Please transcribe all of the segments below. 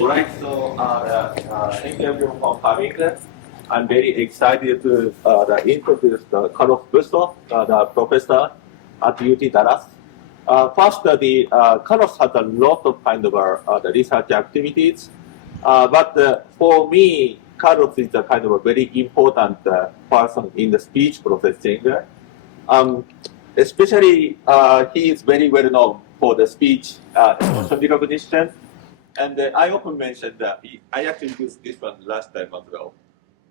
All right, so thank you everyone for coming. I'm very excited to introduce Carlos Busso, the professor at UT Dallas. First, Carlos has a lot of the research activities, but for me, Carlos is a kind of a very important person in the speech processing. Especially, he is very well known for the speech emotion recognition. And I often mention that I actually used this one last time as well.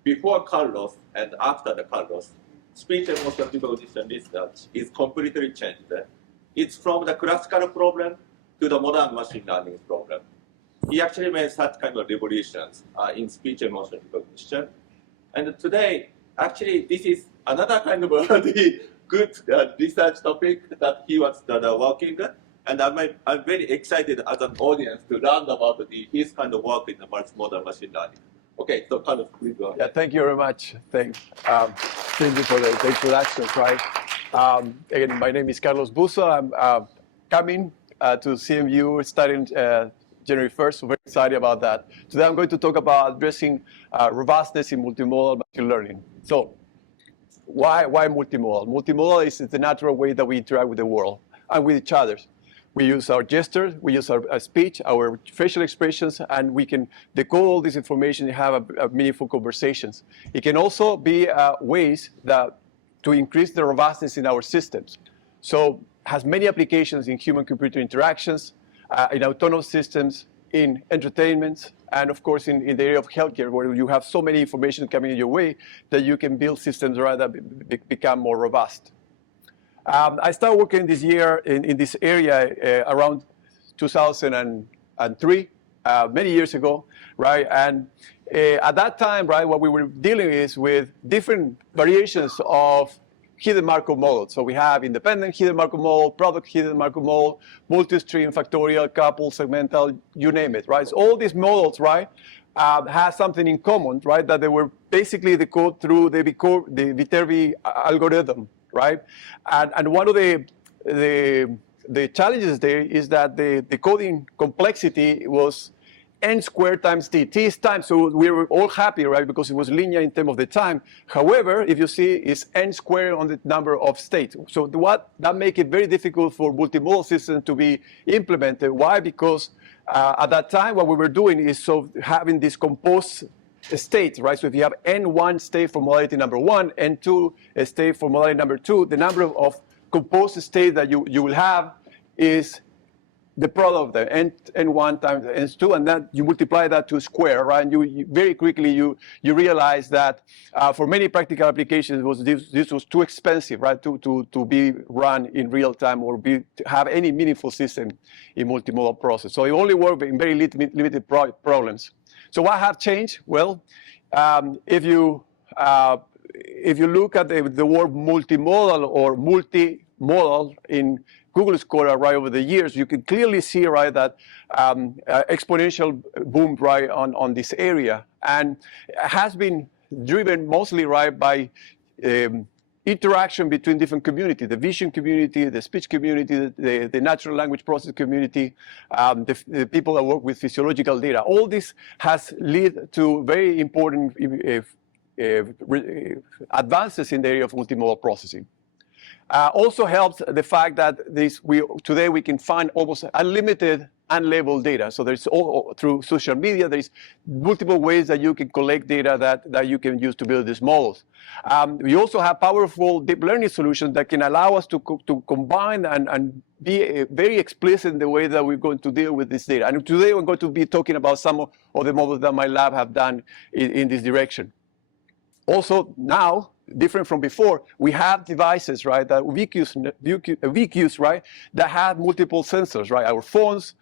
Before Carlos and after the Carlos, speech emotion recognition research is completely changed. It's from the classical problem to the modern machine learning problem. He actually made such kind of revolutions in speech emotion recognition. And today, actually, this is another kind of the good research topic that he was working. And I'm very excited as an audience to learn about his kind of work in the multimodal machine learning. Okay, so Carlos, please go ahead. Yeah, thank you very much. Thank you for the introduction, right? Again, my name is Carlos Busso. I'm coming to CMU starting January 1st, so very excited about that. Today I'm going to talk about addressing robustness in multimodal machine learning. So why multimodal? Multimodal is the natural way that we interact with the world and with each other. We use our gestures, we use our speech, our facial expressions, and we can decode all this information and have a meaningful conversations. It can also be ways to increase the robustness in our systems. So has many applications in human-computer interactions, in autonomous systems, in entertainment, and of course in the area of healthcare, where you have so many information coming your way that you can build systems that become more robust. I started working this year in this area around 2003, many years ago, right? And at that time, right, what we were dealing is with different variations of hidden Markov models. So we have independent hidden Markov model, product hidden Markov model, multi-stream, factorial, couple, segmental, you name it, right? So all these models, right, have something in common, right? That they were basically decoded through the Viterbi algorithm, right? And one of the challenges there is that the coding complexity was n squared times t. T is time, so we were all happy, right? Because it was linear in terms of the time. However, if you see, it's n squared on the number of states. So that make it very difficult for multimodal systems to be implemented. Why? Because at that time, what we were doing is having this composed state, right? So if you have n1 state for modality number 1, n2 state for modality number 2, the number of composed states that you will have is the product of the n1 times n2, and then you multiply that to square, right? And you very quickly you realize that for many practical applications, this was too expensive, right? To be run in real time or to have any meaningful system in multimodal process. So it only worked in very limited problems. So what have changed? Well, if you look at the word multimodal or multimodal in Google Scholar, right, over the years, you can clearly see, right, that exponential boom, right, on this area, and has been driven mostly, right, by interaction between different communities, the vision community, the speech community, the natural language process community, the people that work with physiological data. All this has led to very important advances in the area of multimodal processing. Also helps the fact that today we can find almost unlimited unlabeled data. So there's through social media, there's multiple ways that you can collect data that you can use to build these models. We also have powerful deep learning solutions that can allow us to combine and be very explicit in the way that we're going to deal with this data. And today we're going to be talking about some of the models that my lab have done in this direction. Also now, different from before, we have devices, right, that VQs, right, that have multiple sensors, right? Our phones,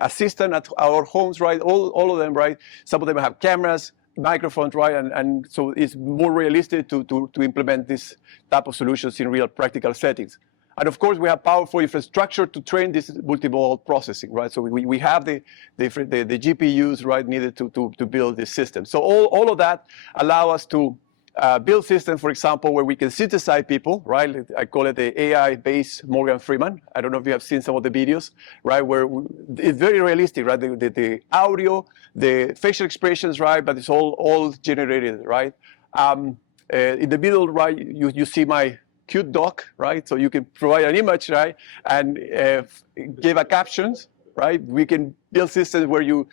assistant at our homes, right? All of them, right? Some of them have cameras, microphones, right? And so it's more realistic to implement this type of solutions in real practical settings. And of course, we have powerful infrastructure to train this multimodal processing, right? So we have the GPUs, right, needed to build this system. So all of that allow us to build systems, for example, where we can synthesize people, right? I call it the AI-based Morgan Freeman. I don't know if you have seen some of the videos, right? Where it's very realistic, right? The audio, the facial expressions, right? But it's all generated, right? In the middle, right, you see my cute dog, right? So you can provide an image, right? And give a captions, right? We can build systems where you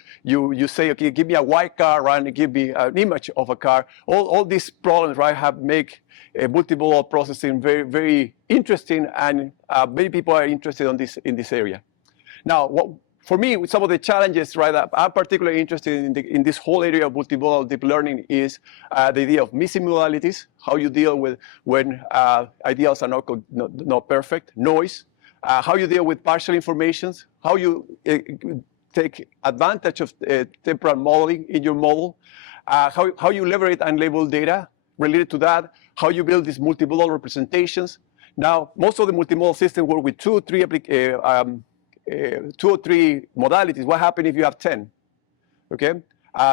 say, okay, give me a white car, right? And give me an image of a car. All these problems, right, have make multimodal processing very, very interesting, and many people are interested in this area. Now, for me, some of the challenges, right, that I'm particularly interested in this whole area of multimodal deep learning is the idea of missing modalities, how you deal with when ideas are not perfect, noise, how you deal with partial informations, how you take advantage of temporal modeling in your model, how you leverage unlabeled data related to that, how you build these multimodal representations. Now, most of the multimodal systems work with two or three modalities. What happens if you have 10? Okay.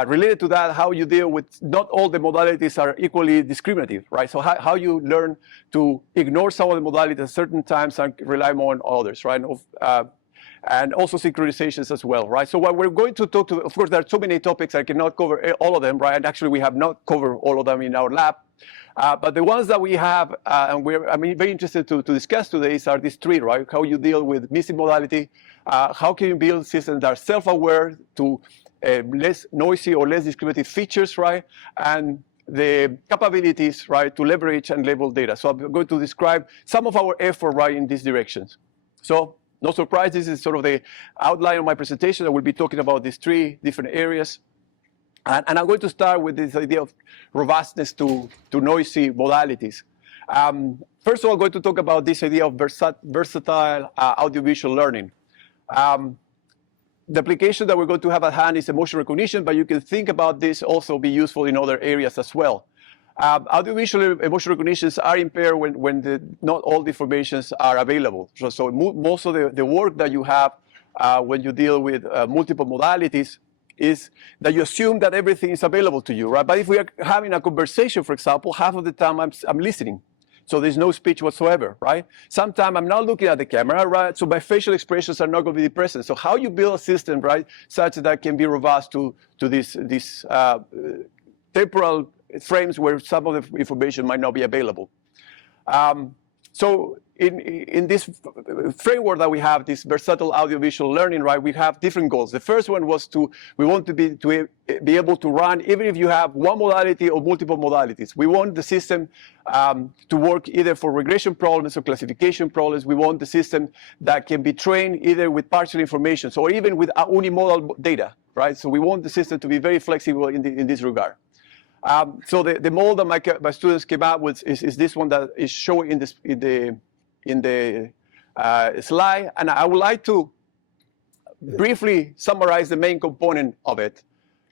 Related to that, how you deal with not all the modalities are equally discriminative, right? So how you learn to ignore some of the modalities at certain times and rely more on others, right? And also synchronizations as well, right? So what we're going to talk to, of course, there are so many topics I cannot cover all of them, right? And actually, we have not covered all of them in our lab. But the ones that we have, and I'm very interested to discuss today, are these three, right? How you deal with missing modality, how can you build systems that are self-aware to less noisy or less discriminative features, right? And the capabilities, right, to leverage and label data. So I'm going to describe some of our effort, right, in these directions. So no surprise, this is sort of the outline of my presentation. I will be talking about these three different areas. And I'm going to start with this idea of robustness to noisy modalities. First of all, I'm going to talk about this idea of versatile audiovisual learning. The application that we're going to have at hand is emotion recognition, but you can think about this also be useful in other areas as well. Audiovisual emotion recognitions are impaired when not all the informations are available. So most of the work that you have when you deal with multiple modalities is that you assume that everything is available to you, right? But if we are having a conversation, for example, half of the time I'm listening. So there's no speech whatsoever, right? Sometimes I'm not looking at the camera, right? So my facial expressions are not going to be present. So how you build a system, right, such that can be robust to these temporal frames where some of the information might not be available. So in this framework that we have, this versatile audiovisual learning, right, we have different goals. The first one was we want to be able to run, even if you have one modality or multiple modalities. We want the system to work either for regression problems or classification problems. We want the system that can be trained either with partial information or even with unimodal data, right? So we want the system to be very flexible in this regard. So the model that my students came up with is this one that is shown in the slide, and I would like to briefly summarize the main component of it.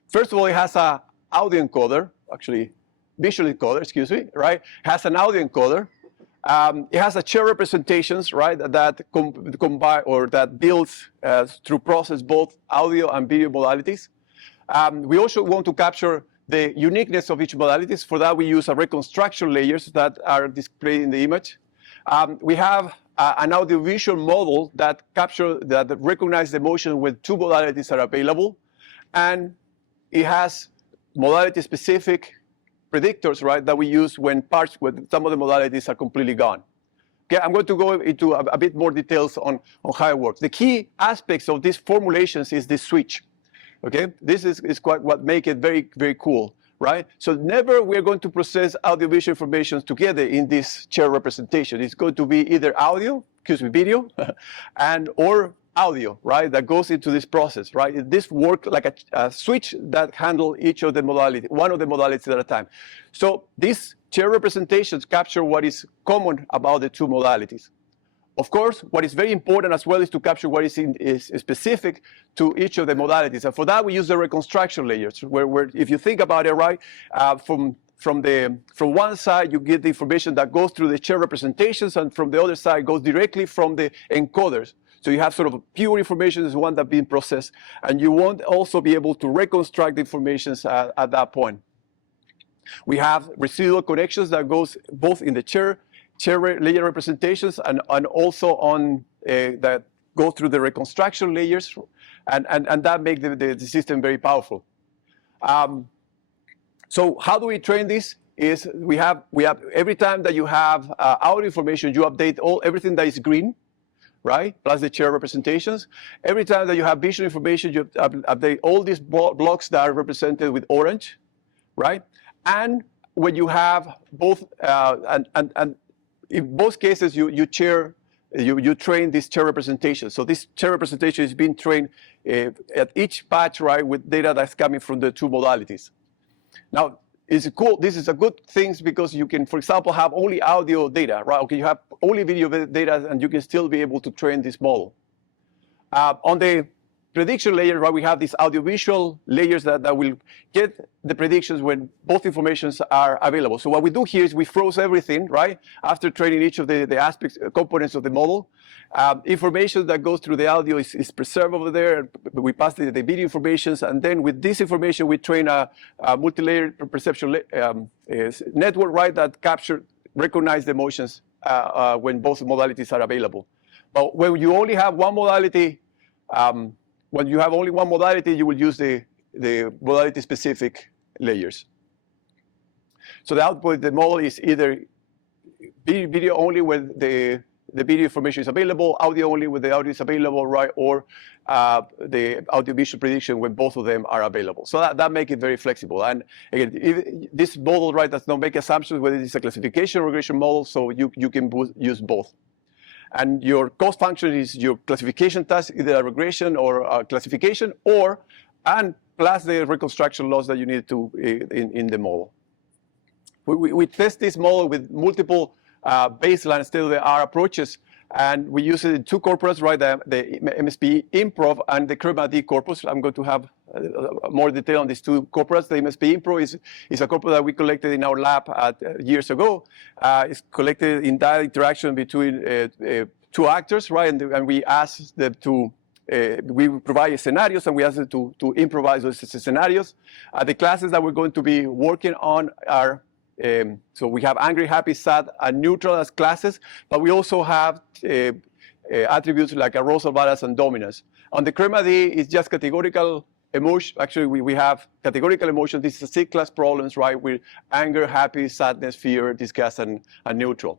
First of all, it has an audio encoder, actually visual encoder, excuse me, right? It has an audio encoder. It has a chair representations, right? That combine or that builds through process both audio and video modalities. We also want to capture the uniqueness of each modalities. For that, we use a reconstruction layers that are displayed in the image. We have an audiovisual model that recognizes the motion when two modalities are available, and it has modality-specific predictors, right, that we use when some of the modalities are completely gone. Okay, I'm going to go into a bit more details on how it works. The key aspects of these formulations is this switch. Okay, this is quite what makes it very, very cool, right? So never we're going to process audiovisual information together in this chair representation. It's going to be either video, or audio, right? That goes into this process, right? This works like a switch that handle each of the modality, one of the modalities at a time. So these chair representations capture what is common about the two modalities. Of course, what is very important as well is to capture what is specific to each of the modalities. And for that, we use the reconstruction layers, where if you think about it, right, from one side, you get the information that goes through the chair representations, and from the other side, goes directly from the encoders. So you have sort of pure information is one that's being processed, and you won't also be able to reconstruct the information at that point. We have residual connections that goes both in the chair layer representations and also on that go through the reconstruction layers, and that makes the system very powerful. So how do we train this? Is we have every time that you have audio information, you update everything that is green, right? Plus the chair representations. Every time that you have visual information, you update all these blocks that are represented with orange, right? And when you have both, and in both cases, you train this chair representation. So this chair representation is being trained at each batch, right, with data that's coming from the two modalities. Now, it's cool. This is a good thing because you can, for example, have only audio data, right? Okay, you have only video data, and you can still be able to train this model. On the prediction layer, right, we have these audiovisual layers that will get the predictions when both informations are available. So what we do here is we froze everything, right, after training each of the aspects, components of the model. Information that goes through the audio is preserved over there. We pass the video informations, and then with this information, we train a multi-layer perception network, right, that recognize the emotions when both modalities are available. But when you only have one modality, you will use the modality-specific layers. So the output of the model is either video only when the video information is available, audio only when the audio is available, right, or the audio-visual prediction when both of them are available. So that makes it very flexible. And again, this model, right, does not make assumptions whether it's a classification or regression model, so you can use both. And your cost function is your classification task, either a regression or a classification, and plus the reconstruction loss that you need to in the model. We test this model with multiple baseline state-of-the-art approaches, and we use it in two corpus, right? The MSP Improv and the CREMA-D corpus. I'm going to have more detail on these two corpus. The MSP Improv is a corpus that we collected in our lab years ago. It's collected in that interaction between two actors, right? And we ask them to, we provide scenarios and we ask them to improvise those scenarios. The classes that we're going to be working on are, so we have angry, happy, sad, and neutral as classes, but we also have attributes like arousal, bias, and dominance. On the CREMA-D, it's just categorical emotion. Actually, we have categorical emotion. This is 6 class problems, right, with anger, happy, sadness, fear, disgust, and neutral.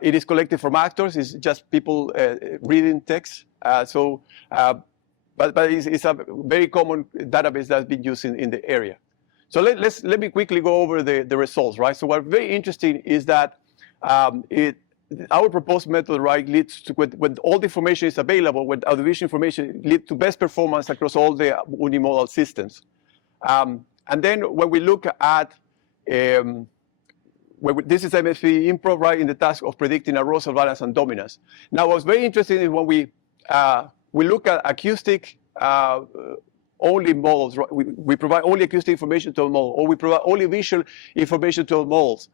It is collected from actors. It's just people reading text. But it's a very common database that's been used in the area. So let me quickly go over the results, right? So what's very interesting is that our proposed method, right, leads to, when all the information is available, when audiovisual information leads to best performance across all the unimodal systems. And then when we look at, this is MSP Improv, right, in the task of predicting arousal, balance, and dominance. Now, what's very interesting is when we look at acoustic only models, right? We provide only acoustic information to a model, or we provide only visual information to models.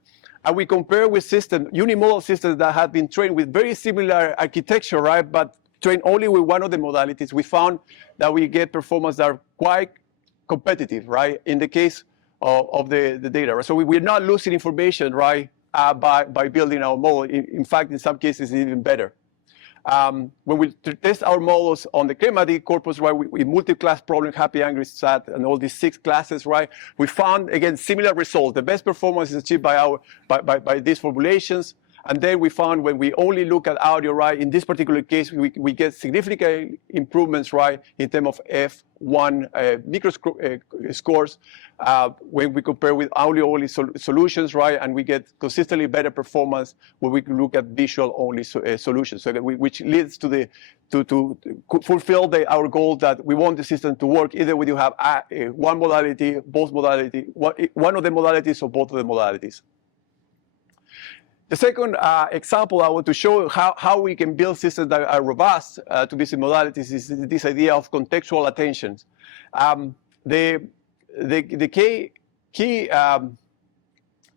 And we compare with unimodal systems that have been trained with very similar architecture, right, but trained only with one of the modalities. We found that we get performance that are quite competitive, right, in the case of the data. Right? So we're not losing information, right, by building our model. In fact, in some cases, it's even better. When we test our models on the CREMA-D corpus, right, we multi-class problem, happy, angry, sad, and all these 6 classes, right, we found, again, similar results. The best performance is achieved by these formulations. And then we found when we only look at audio, right, in this particular case, we get significant improvements, right, in terms of F1 micro scores when we compare with audio-only solutions, right, and we get consistently better performance when we look at visual-only solutions, so which leads to fulfill our goal that we want the system to work either when you have one modality, both modality, one of the modalities or both of the modalities. The second example I want to show how we can build systems that are robust to busy modalities is this idea of contextual attention. The key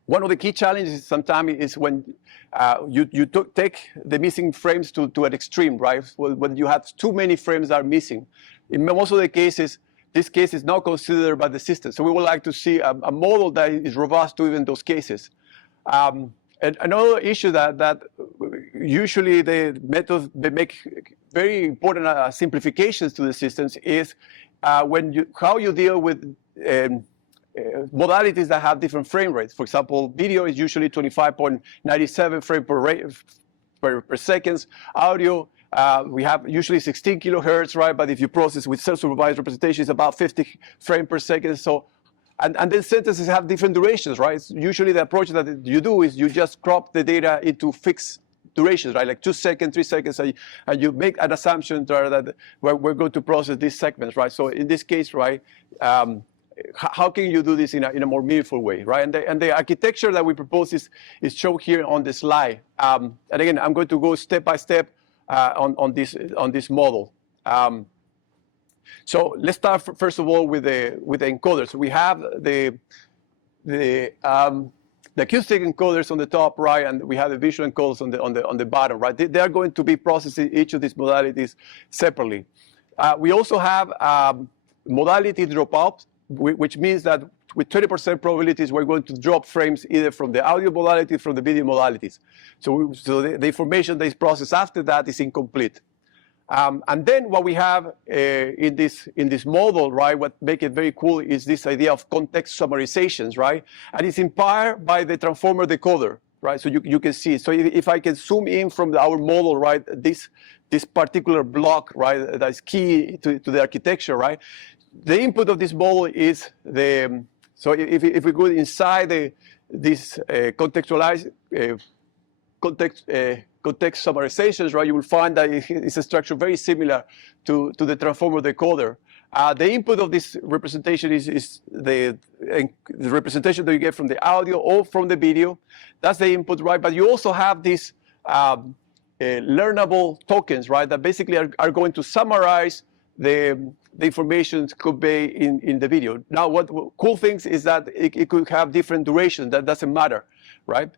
one of the key challenges sometimes is when you take the missing frames to an extreme, right? When you have too many frames that are missing. In most of the cases, this case is not considered by the system. So we would like to see a model that is robust to even those cases. And another issue that usually the methods they make very important simplifications to the systems is how you deal with modalities that have different frame rates. For example, video is usually 25.97 frames per second. Audio, we have usually 16 kilohertz, right? But if you process with self-supervised representation, it's about 50 frames per second. So, and then sentences have different durations, right? Usually the approach that you do is you just crop the data into fixed durations, right? Like 2 seconds, 3 seconds, and you make an assumption that we're going to process these segments, right? So in this case, right, how can you do this in a more meaningful way, right? And the architecture that we propose is shown here on the slide. And again, I'm going to go step by step on this model. So let's start first of all with the encoders. So we have the acoustic encoders on the top right, and we have the visual encoders on the bottom right. They are going to be processing each of these modalities separately. We also have modality dropout, which means that with 20% probabilities, we're going to drop frames either from the audio modality, from the video modalities. So the information that is processed after that is incomplete. And then what we have in this model, right, what makes it very cool is this idea of context summarizations, right? And it's inspired by the transformer decoder, right? So you can see. So if I can zoom in from our model, right, this particular block, right, that's key to the architecture, right? The input of this model is so if we go inside this contextualized context summarizations, right, you will find that it's a structure very similar to the transformer decoder. The input of this representation is the representation that you get from the audio or from the video. That's the input, right? But you also have these learnable tokens, right, that basically are going to summarize the information conveyed in the video. Now, what cool things is that it could have different duration. That doesn't matter, right?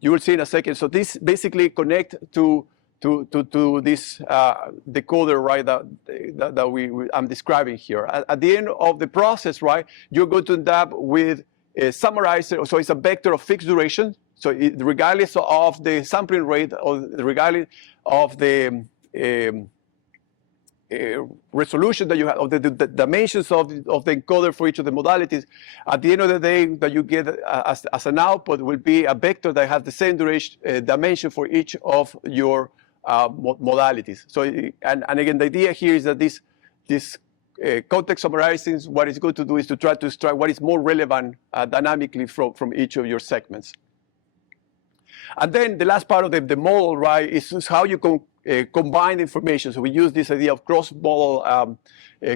You will see in a second. So this basically connect to this decoder, right, that I'm describing here. At the end of the process, right, you're going to end up with a summarizer. So it's a vector of fixed duration. So regardless of the sampling rate, or regardless of the resolution that you have, of the dimensions of the encoder for each of the modalities, at the end of the day, that you get as an output will be a vector that has the same duration dimension for each of your modalities. So, and again, the idea here is that this context summarizing, what it's going to do is to try to extract what is more relevant dynamically from each of your segments. And then the last part of the model, right, is how you can combine information. So we use this idea of cross-modal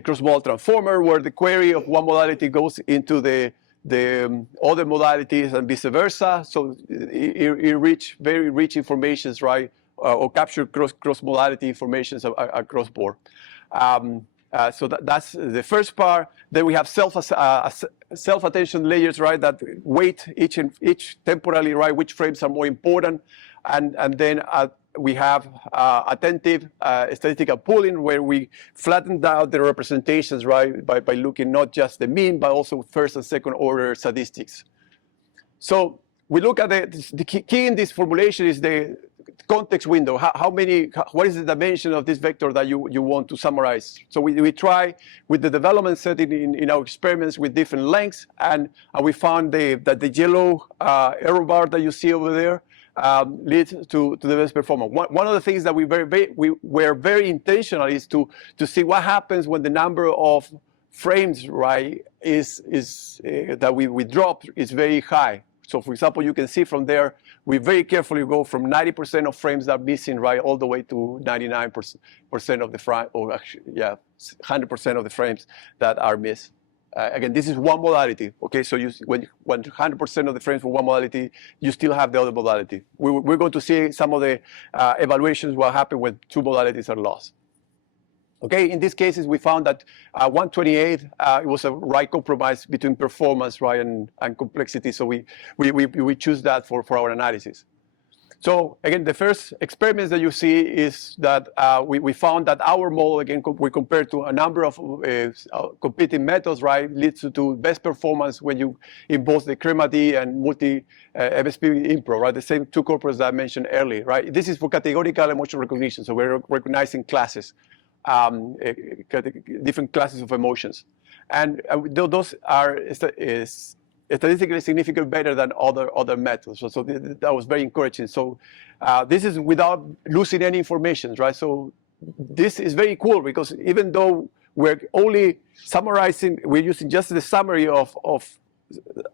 transformer, where the query of one modality goes into the other modalities and vice versa. So it very rich informations, right, or capture cross-modality informations across board. So that's the first part. Then we have self-attention layers, right, that weight each temporally, right, which frames are more important. And then we have attentive statistical pooling, where we flattened out the representations, right, by looking not just the mean, but also first and second order statistics. So we look at the key in this formulation is the context window. What is the dimension of this vector that you want to summarize? So we try with the development setting in our experiments with different lengths, and we found that the yellow error bar that you see over there leads to the best performance. One of the things that we were very intentional is to see what happens when the number of frames, right, is that we drop is very high. So for example, you can see from there, we very carefully go from 90% of frames that are missing, right, all the way to 99% of the frame, or actually, yeah, 100% of the frames that are missed. Again, this is one modality, okay? So when 100% of the frames for one modality, you still have the other modality. We're going to see some of the evaluations what happen when two modalities are lost. Okay, in these cases, we found that 128, it was a right compromise between performance, right, and complexity. So we choose that for our analysis. So again, the first experiments that you see is that we found that our model, again, we compared to a number of competing methods, right, leads to best performance when you in both the CREMA-D and MSP Impro, right, the same two corpora that I mentioned earlier, right. This is for categorical emotion recognition, so we're recognizing classes, different classes of emotions, and those are statistically significantly better than other methods. So that was very encouraging. So this is without losing any information, right? So this is very cool because even though we're only summarizing, we're using just the summary of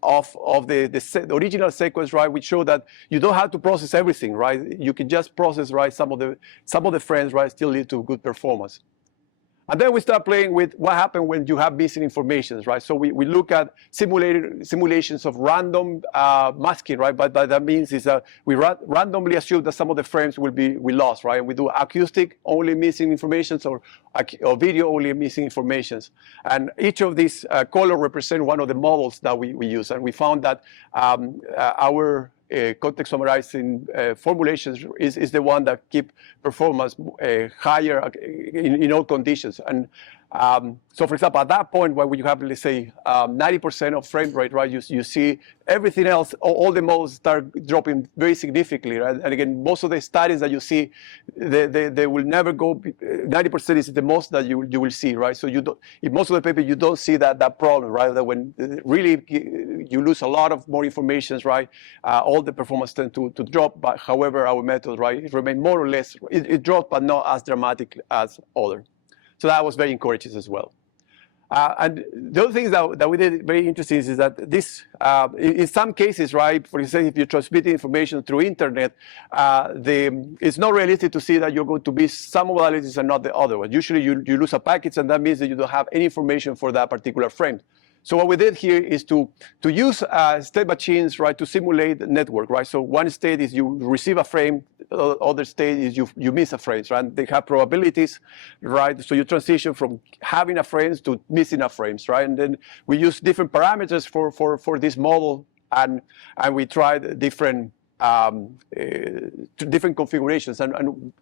the original sequence, right? We show that you don't have to process everything, right? You can just process, right, some of the frames, right, still lead to good performance. And then we start playing with what happens when you have missing information, right? So we look at simulations of random masking, right? But that means is that we randomly assume that some of the frames will be lost, right? And we do acoustic only missing information or video only missing information. And each of these colors represent one of the models that we use. And we found that our context summarizing formulations is the one that keep performance higher in all conditions. And so, for example, at that point where you have, let's say, 90% of frame rate, right, you see everything else, all the models start dropping very significantly, right? And again, most of the studies that you see, they will never go, 90% is the most that you will see, right? So in most of the paper, you don't see that problem, right? That when really you lose a lot of more information, right, all the performance tend to drop. But however, our method, right, it remains more or less, it dropped, but not as dramatic as other. So that was very encouraging as well. And the other things that we did very interesting is that this, in some cases, right, for example, if you transmit information through internet, it's not realistic to see that you're going to be some modalities and not the other ones. Usually you lose a packet, and that means that you don't have any information for that particular frame. So what we did here is to use state machines, right, to simulate the network, right? So one state is you receive a frame, other state is you miss a frame, right? They have probabilities, right? So you transition from having a frame to missing a frames, right? And then we use different parameters for this model, and we tried different configurations. And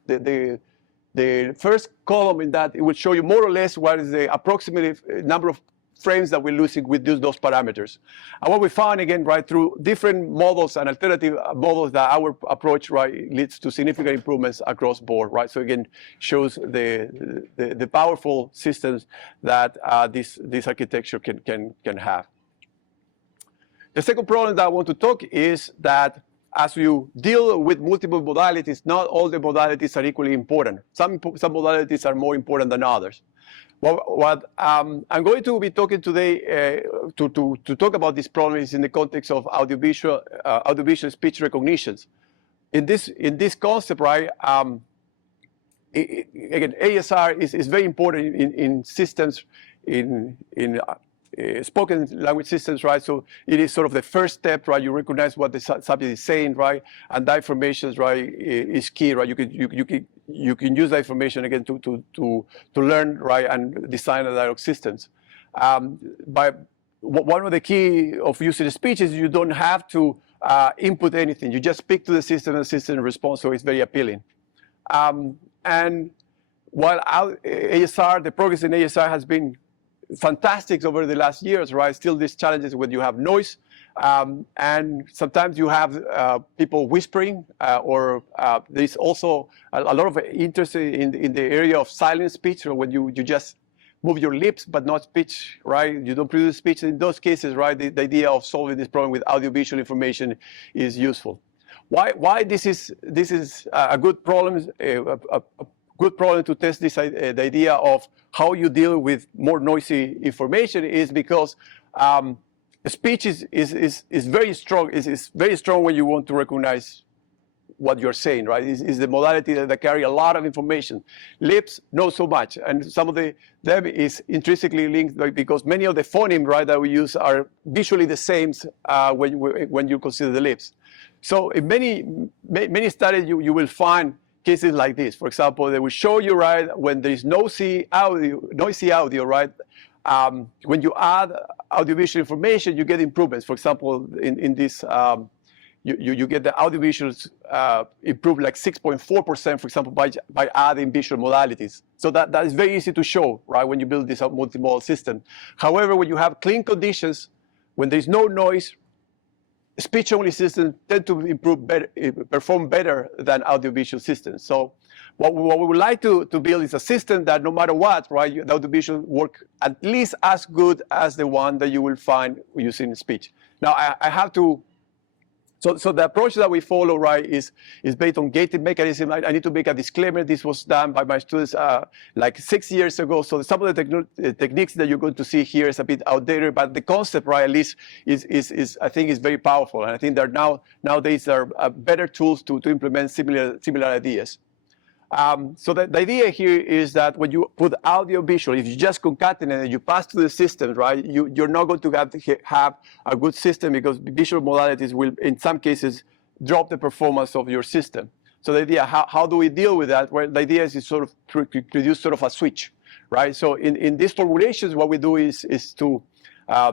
the first column in that, it will show you more or less what is the approximate number of frames that we're losing with those parameters. And what we found, again, right, through different models and alternative models, that our approach, right, leads to significant improvements across board, right? So again, shows the powerful systems that this architecture can have. The second problem that I want to talk is that as you deal with multiple modalities, not all the modalities are equally important. Some modalities are more important than others. What I'm going to be talking today to talk about this problem is in the context of audiovisual speech recognitions. In this concept, right? Again, ASR is very important in systems in spoken language systems, right? So it is sort of the first step, right? You recognize what the subject is saying, right? And that information, right, is key, right? You can use that information again to learn, right, and design a dialogue systems. But one of the key of using speech is you don't have to input anything. You just speak to the system and the system responds, so it's very appealing. And while ASR, the progress in ASR has been fantastic over the last years, right? Still, these challenges when you have noise, and sometimes you have people whispering, or there's also a lot of interest in the area of silent speech, or when you just move your lips but not speech, right? You don't produce speech. In those cases, right, the idea of solving this problem with audiovisual information is useful. Why this is a good problem? A good problem to test this the idea of how you deal with more noisy information is because speech is very strong. Is very strong when you want to recognize what you're saying, right? Is the modality that carry a lot of information. Lips, not so much, and some of them is intrinsically linked, right, because many of the phonemes, right, that we use are visually the same when you consider the lips. So in many studies, you will find cases like this. For example, they will show you, right, when there is noisy audio, right, when you add audiovisual information, you get improvements. For example, in this you get the audiovisuals improve like 6.4%, for example, by adding visual modalities. So that is very easy to show, right, when you build this multimodal system. However, when you have clean conditions, when there's no noise, speech-only systems tend to improve better, perform better than audiovisual systems. So what we would like to build is a system that no matter what, right, the audiovisual work at least as good as the one that you will find using speech. Now, I have to, so the approach that we follow, right, is based on gated mechanism. I need to make a disclaimer. This was done by my students like 6 years ago. So some of the techniques that you're going to see here is a bit outdated, but the concept, right, at least is I think is very powerful. And I think there nowadays are better tools to implement similar ideas. So the idea here is that when you put audio visual, if you just concatenate and you pass to the system, right, you're not going to have a good system because visual modalities will, in some cases, drop the performance of your system. So the idea, how do we deal with that? Well, the idea is sort of produce sort of a switch, right? So in these formulations, what we do is to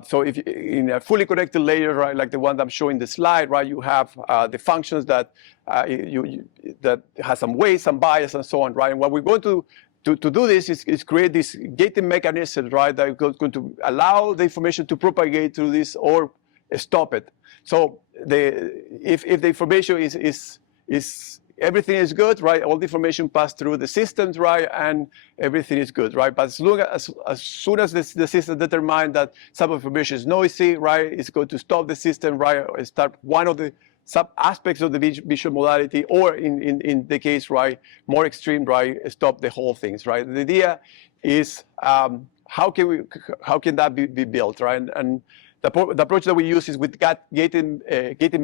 so if in a fully connected layer, right, like the one that I'm showing the slide, right, you have the functions that that has some weight, some bias, and so on, right? And what we're going to do this is create this gating mechanism, right, that is going to allow the information to propagate through this or stop it. So if the information is everything is good, right? All the information passed through the systems, right? And everything is good, right? But as soon as the system determines that some information is noisy, right? It's going to stop the system, right? Or start one of the sub aspects of the visual modality, or in the case, right, more extreme, right? Stop the whole things, right? The idea is how can that be built, right? And the approach that we use is with gating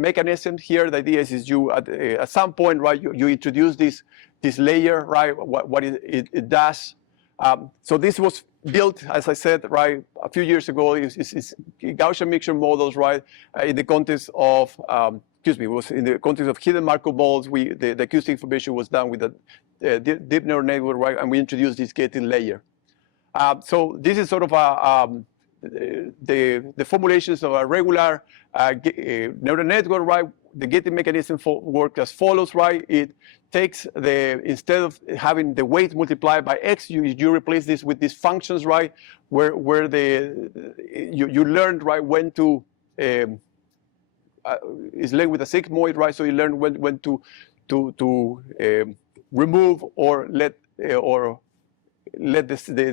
mechanisms. Here, the idea is you at some point, right, you introduce this layer, right, what it does. So this was built, as I said, right, a few years ago. It's Gaussian mixture models, right, in the context of it was in the context of hidden Markov models. The acoustic information was done with a deep neural network, right, and we introduced this gating layer. So this is sort of the formulations of a regular neural network, right? The gating mechanism works as follows, right? It takes instead of having the weight multiplied by x, you replace this with these functions, right? Where you learn, right, when to is linked with a sigmoid, right? So you learn when to remove or let the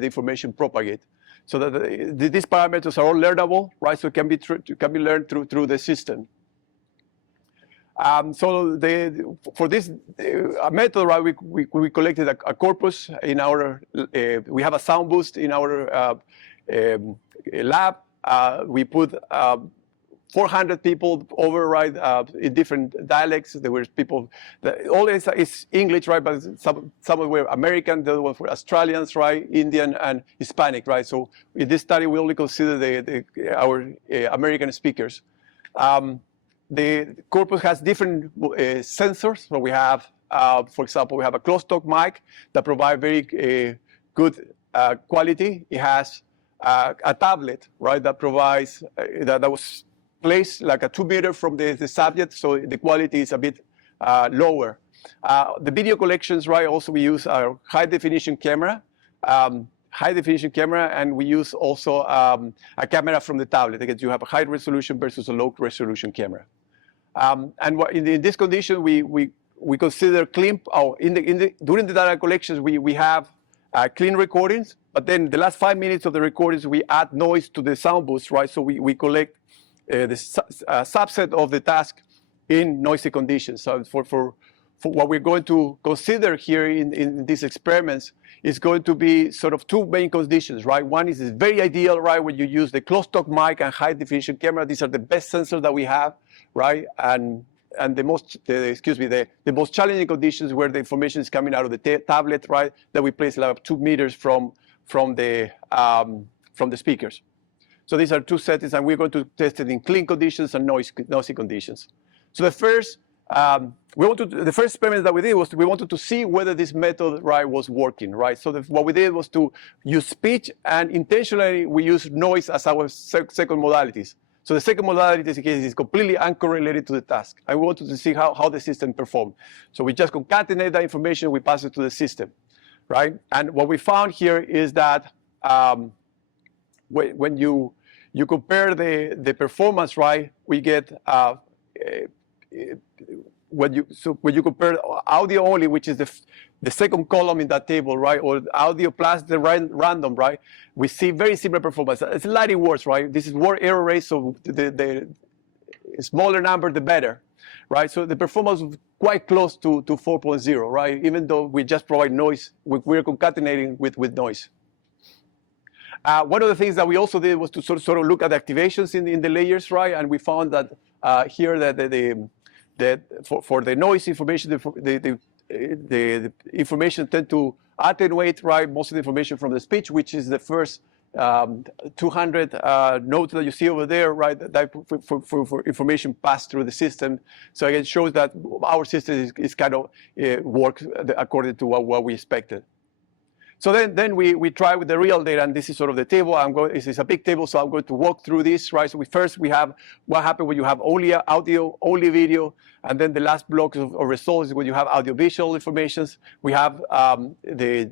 information propagate. So that these parameters are all learnable, right? So it can be learned through the system. So for this method, right, we collected a corpus in our. We have a sound boost in our lab. We put 400 people over, right, in different dialects. There were people that all is English, right, but some were American, the other ones were Australians, right, Indian and Hispanic, right. So in this study, we only consider our American speakers. The corpus has different sensors. So we have, for example, we have a closed-talk mic that provides very good quality. It has a tablet, right, that provides that was placed like a 2 meter from the subject, so the quality is a bit lower. The video collections, right, also we use our high definition camera, and we use also a camera from the tablet. Again, you have a high resolution versus a low resolution camera. And in this condition, we consider clean. During the data collections, we have clean recordings, but then the last 5 minutes of the recordings, we add noise to the sound boost, right? So we collect the subset of the task in noisy conditions. So for what we're going to consider here in these experiments is going to be sort of two main conditions, right? One is very ideal, right, when you use the closed-talk mic and high definition camera. These are the best sensors that we have, right? And the most challenging conditions where the information is coming out of the tablet, right, that we place like 2 meters from the speakers. So these are two settings, and we're going to test it in clean conditions and noisy conditions. So the first experiment that we did was we wanted to see whether this method, right, was working, right? So what we did was to use speech, and intentionally we used noise as our second modalities. So the second modality is completely uncorrelated to the task. I wanted to see how the system performed. So we just concatenate that information, we pass it to the system, right? And what we found here is that when you compare the performance, right, we get when you compare audio only, which is the second column in that table, right, or audio plus the random, right, we see very similar performance. It's slightly worse, right? This is word error rate, so the smaller number, the better, right? So the performance was quite close to 4.0, right? Even though we just provide noise, we're concatenating with noise. One of the things that we also did was to sort of look at the activations in the layers, right? And we found that here that for the noise information, the information tend to attenuate, right, most of the information from the speech, which is the first 200 notes that you see over there, right, that for information passed through the system. So again, it shows that our system is kind of works according to what we expected. So then we try with the real data, and this is sort of the table. This is a big table, so I'm going to walk through this, right? So first we have what happens when you have only audio, only video, and then the last block of results is when you have audiovisual informations. We have the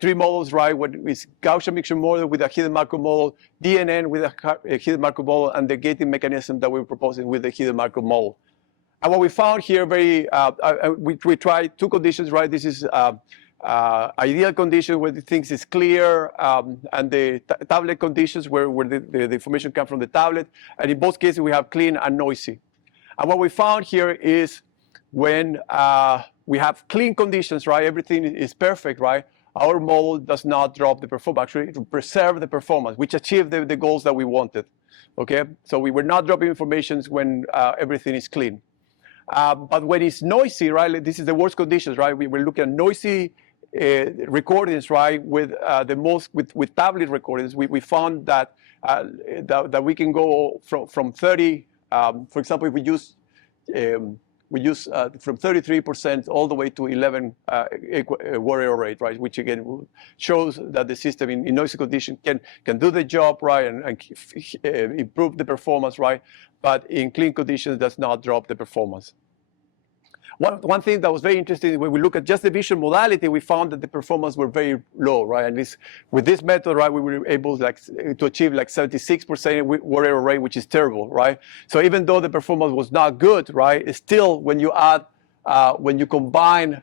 three models, right? What is Gaussian mixture model with a hidden Markov model, DNN with a hidden Markov model, and the gating mechanism that we're proposing with the hidden Markov model. And what we found here, we tried two conditions, right? This is ideal condition where the things is clear, and the tablet conditions where the information comes from the tablet. And in both cases, we have clean and noisy. And what we found here is when we have clean conditions, right, everything is perfect, right, our model does not drop the performance. Actually, it preserve the performance, which achieved the goals that we wanted, okay? So we were not dropping information when everything is clean. But when it's noisy, right, this is the worst conditions, right? We were looking at noisy recordings, right, with tablet recordings. We found that that we can go from 30, for example, if we use from 33% all the way to 11 word error rate, right, which again shows that the system in noisy condition can do the job, right, and improve the performance, right, but in clean conditions does not drop the performance. One thing that was very interesting, when we look at just the vision modality, we found that the performance were very low, right? And with this method, right, we were able to achieve like 76% word error rate, which is terrible, right? So even though the performance was not good, right, it's still when you add, when you combine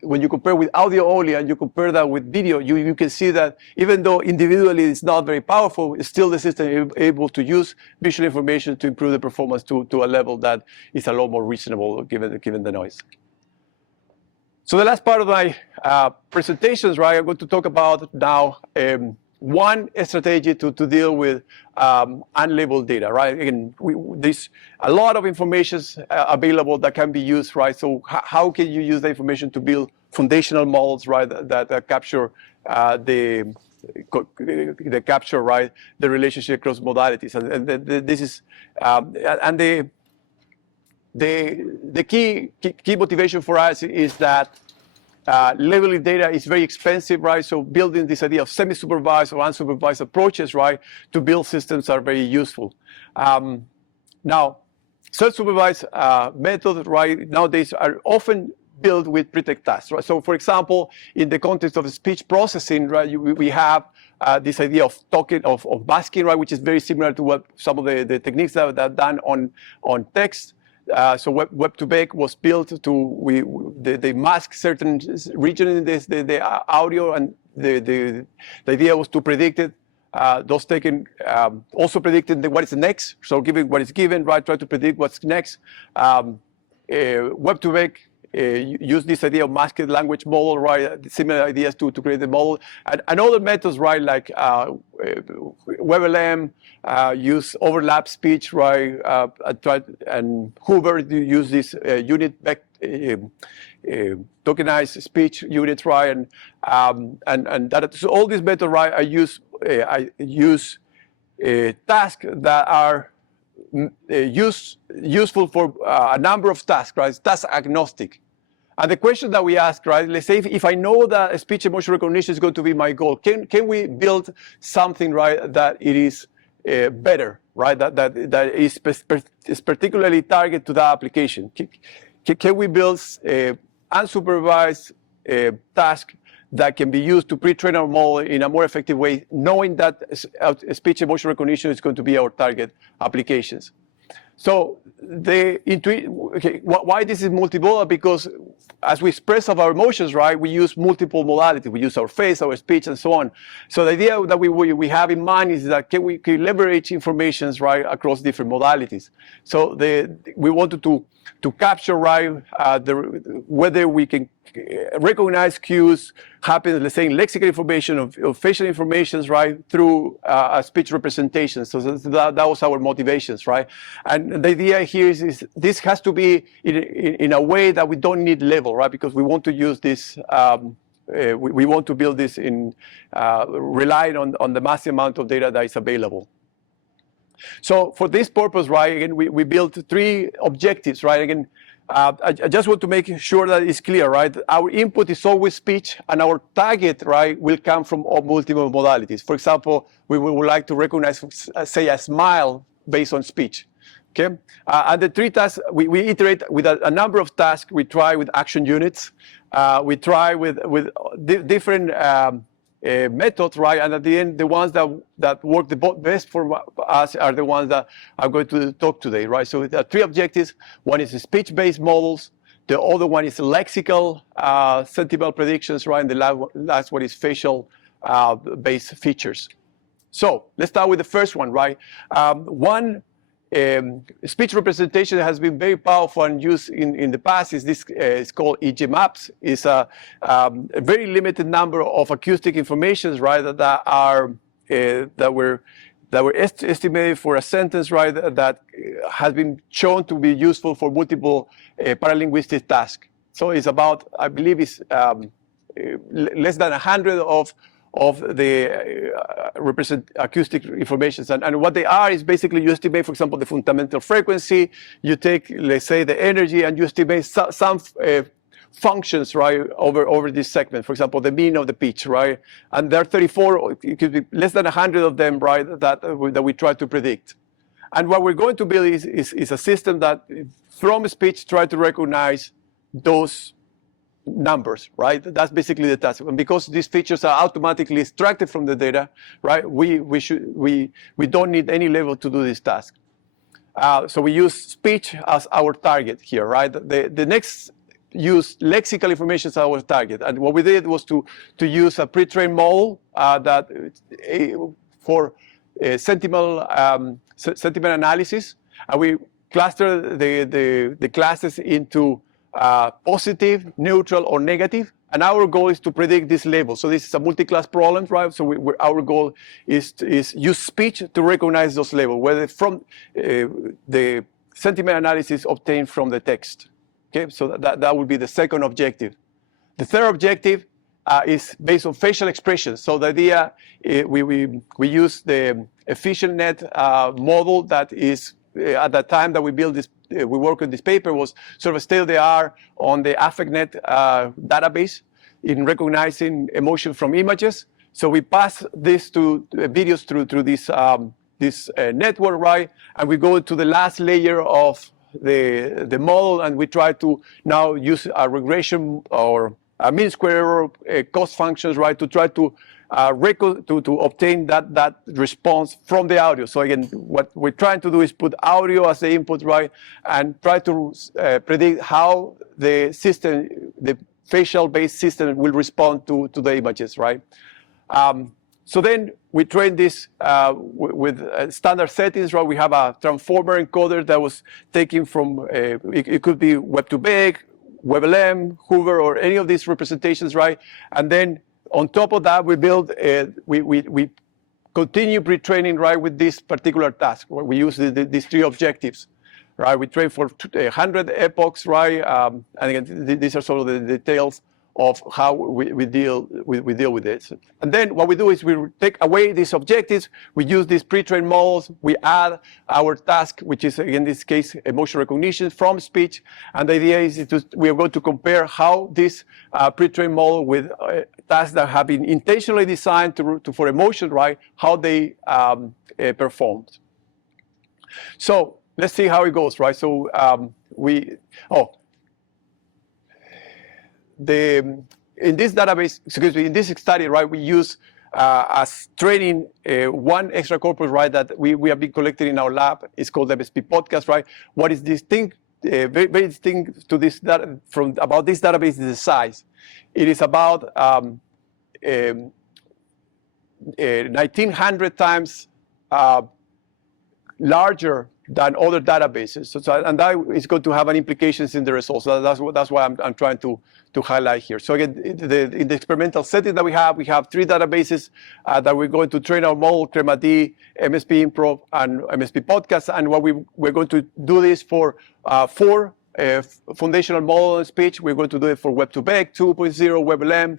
when you compare with audio only and you compare that with video, you can see that even though individually it's not very powerful, still the system is able to use visual information to improve the performance to a level that is a lot more reasonable given the noise. So the last part of my presentations, right, I'm going to talk about now one strategy to deal with unlabeled data, right? Again, there's a lot of information available that can be used, right? So how can you use the information to build foundational models, right, that capture the capture, right, the relationship across modalities, and this is and the key motivation for us is that labeling data is very expensive, right? So building this idea of semi-supervised or unsupervised approaches, right, to build systems are very useful. Now, self-supervised methods, right, nowadays are often built with pre-text tasks, right? So, for example, in the context of speech processing, right, we have this idea of talking, of masking, right, which is very similar to what some of the techniques that are done on text. So Web2Vec was built they mask certain region in the audio, and the idea was to predict it. Those taken also predicted what is next. So giving what is given, right, try to predict what's next. Web2Vec use this idea of masked language model, right? Similar ideas to create the model, and other methods, right, like WebLM use overlap speech, right? And Hoover use this unit tokenized speech units, right? And that, so all these methods, right, I use tasks that are useful for a number of tasks, right? It's task agnostic. And the question that we ask, right, let's say if I know that speech emotion recognition is going to be my goal, can we build something, right, that it is better, right? That is particularly targeted to that application. Can we build unsupervised task that can be used to pre-train our model in a more effective way, knowing that speech emotion recognition is going to be our target applications? So why this is multimodal? Because as we express of our emotions, right, we use multiple modalities. We use our face, our speech, and so on. So the idea that we have in mind is that can we leverage informations, right, across different modalities. So we wanted to capture, right, whether we can recognize cues happen, let's say, in lexical information of facial informations, right, through a speech representation. So that was our motivations, right? And the idea here is this has to be in a way that we don't need level, right? Because we want to use this, we want to build this in relying on the massive amount of data that is available. So for this purpose, right, again, we built 3 objectives, right? Again, I just want to make sure that it's clear, right? Our input is always speech, and our target, right, will come from all multiple modalities. For example, we would like to recognize, say, a smile based on speech. Okay, and the 3 tasks, we iterate with a number of tasks. We try with action units. We try with different methods, right? And at the end, the ones that work the best for us are the ones that I'm going to talk today, right? So there are 3 objectives. One is speech-based models. The other one is lexical sentimental predictions, right? And the last one is facial-based features. So let's start with the first one, right? Speech representation has been very powerful and used in the past. It's called EG maps. It's a very limited number of acoustic informations, right? That were estimated for a sentence, right? That has been shown to be useful for multiple paralinguistic tasks. So it's about, I believe, it's less than 100 of the represent acoustic informations. And what they are is basically you estimate, for example, the fundamental frequency. You take, let's say, the energy, and you estimate some functions, right, over this segment. For example, the mean of the pitch, right? And there are 34, it could be less than 100 of them, right, that we try to predict. And what we're going to build is a system that, from speech, try to recognize those numbers, right? That's basically the task. And because these features are automatically extracted from the data, right? We don't need any level to do this task. So we use speech as our target here, right? The next use lexical information as our target. And what we did was to use a pre-trained model that for sentimental analysis, and we cluster the classes into positive, neutral, or negative, and our goal is to predict this level. So this is a multi-class problem, right? So our goal is use speech to recognize those levels, whether from the sentiment analysis obtained from the text. Okay, so that would be the second objective. The third objective is based on facial expressions. So the idea, we use the efficient net model that is, at the time that we built this, we worked on this paper, was sort of state-of-the-art on the AffectNet database in recognizing emotion from images. So we pass this to videos through this network, right? And we go to the last layer of the model, and we try to now use a regression or a mean square error cost functions, right, to try to obtain that response from the audio. So again, what we're trying to do is put audio as the input, right, and try to predict how the system, the facial-based system, will respond to the images, right? So then we train this with standard settings, right? We have a transformer encoder that was taken from, it could be Web2Vec, WebLM, Hoover, or any of these representations, right? And then on top of that, we build, we continue pre-training, right, with this particular task. Where we use these 3 objectives, right? We train for 100 epochs, right? And again, these are sort of the details of how we deal with it. And then what we do is we take away these objectives, we use these pre-trained models, we add our task, which is in this case emotion recognition from speech, and the idea is we are going to compare how this pre-trained model with tasks that have been intentionally designed for emotion, right, how they performed. So let's see how it goes, right? So in this database, excuse me, in this study, right, we use as training one extra corpus, right, that we have been collecting in our lab. It's called MSP podcast, right? What is distinct, very, very distinct to this about this database is the size. It is about 1,900 times larger than other databases. And that is going to have an implications in the results. So that's why I'm trying to highlight here. So again, in the experimental setting that we have 3 databases that we're going to train our model, CREMA-D, MSP Improv, and MSP Podcast. And what we're going to do this for 4 foundational model and speech. We're going to do it for Web2Vec, 2.0, WebLM,